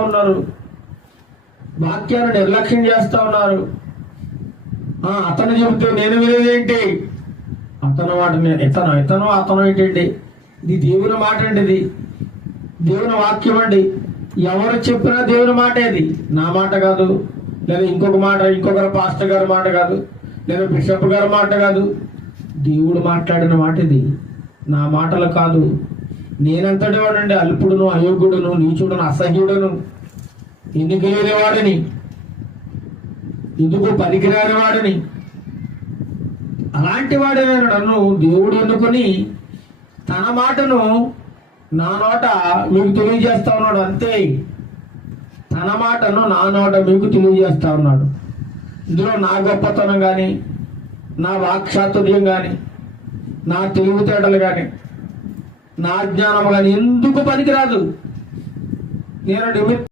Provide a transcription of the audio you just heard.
ఉన్నారు. వాక్యాన్ని నిర్లక్ష్యం చేస్తా ఉన్నారు. ఆ, అతను చెబుతూ నేను వినేదేంటి అతను వాటిని ఇతను ఇతను అతను ఏంటండి? ఇది దేవుని మాట అండి ఇది. దేవుని వాక్యం అండి. ఎవరు చెప్పినా దేవుని మాట ఇది నా మాట కాదు. లేదా ఇంకొక మాట ఇంకొకరు పాస్టర్ గారి మాట కాదు. లేదా బిషప్ గారి మాట కాదు. దేవుడు మాట్లాడిన మాట ఇది. నా మాటలు కాదు. నేనంతటి వాడండి. అల్పుడును అయోగ్యుడును నీచుడును అసహ్యుడును. ఎన్నిక లేని వాడిని? ఎందుకు పనికిరాని వాడిని? అలాంటి వాడిని నన్ను దేవుడు ఎన్నుకొని తన మాటను నా నోట మీకు తెలియజేస్తా ఉన్నాడు. అంతే. తన మాటను నా నోట మీకు తెలియజేస్తా ఉన్నాడు. ఇందులో నా గొప్పతనం కానీ నా వాక్చాతుర్యం కానీ నా తెలివితేటలు కానీ నా జ్ఞానం కానీ ఎందుకు పనికిరాదు? నేను నిమిత్త